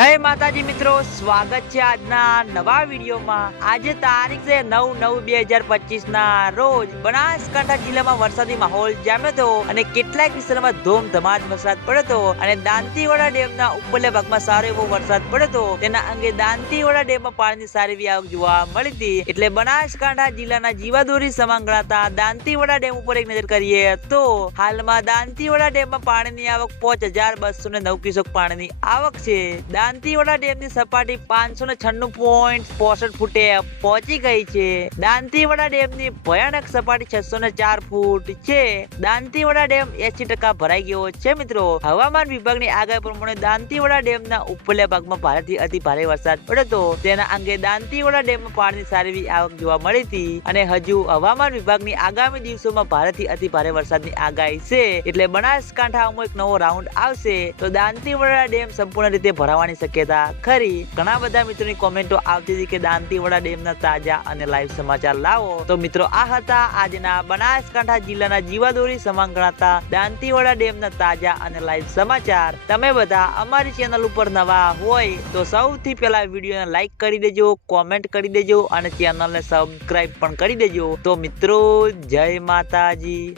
જય માતાજી મિત્રો, સ્વાગત છે આજના નવા વિડીયોમાં. આજે તારીખ છે નવ નવ બે હજાર પચીસ ના રોજ બનાસકાંઠા જિલ્લામાં વરસાદી માહોલ જામ્યો હતો અને કેટલાક વિસ્તારમાં ધૂમધમાટ વરસાદ પડ્યો હતો અને દાંતીવાડા ડેમના ઉપરલા ભાગમાં સારો એવો વરસાદ પડ્યો હતો. તેના અંગે દાંતીવાડા ડેમમાં પાણીની સારી એવી આવક જોવા મળી હતી. એટલે બનાસકાંઠા જિલ્લાના જીવાદોરી સમાન ગણાતા દાંતીવાડા ડેમ ઉપર એક નજર કરીએ તો હાલમાં દાંતીવાડા ડેમમાં પાણીની આવક પાંચ હજાર બસો ને નવ ક્યુસેક પાણીની આવક છે. દાંતીવાડા ડેમની સપાટી પાંચસો ને છન્નું પોઈન્ટ પોસઠ ફૂટે પહોંચી ગઈ છે. દાંતીવાડા ડેમની ભયાનક સપાટી છસો ને ચાર ફૂટ છે. દાંતીવાડા ડેમ એસી ટકા ભરાઈ ગયો છે મિત્રો. હવામાન વિભાગની આગાહી પ્રમાણે દાંતીવાડા ડેમના ઉપલા ભાગમાં ભારેથી અતિ ભારે વરસાદ પડ્યો હતો. તેના અંગે દાંતીવાડા ડેમમાં પાણીની સારી આવક જોવા મળી હતી અને હજુ હવામાન વિભાગની આગામી દિવસોમાં ભારેથી અતિ ભારે વરસાદની આગાહી છે. એટલે બનાસકાંઠામાં એક નવો રાઉન્ડ આવશે. તો દાંતીવાડા ડેમ સંપૂર્ણ રીતે ભરાવાની શક્યતા ખરી. ઘણા બધા મિત્રોની કોમેન્ટો આવતી હતી કે દાંતીવાડા ડેમના તાજા અને લાઈવ સમાચાર લાવો. તો મિત્રો, આ હતા આજના બનાસકાંઠા જિલ્લાના જીવાદોરી સમાન ગણાતા દાંતીવાડા ડેમના તાજા અને લાઈવ સમાચાર. તમે બધા અમારી ચેનલ ઉપર નવા હોય તો સૌથી પહેલા વિડીયોને લાઈક કરી દેજો કોમેન્ટ કરી દેજો અને ચેનલને સબસ્ક્રાઇબ પણ કરી દેજો. તો મિત્રો, જય માતાજી.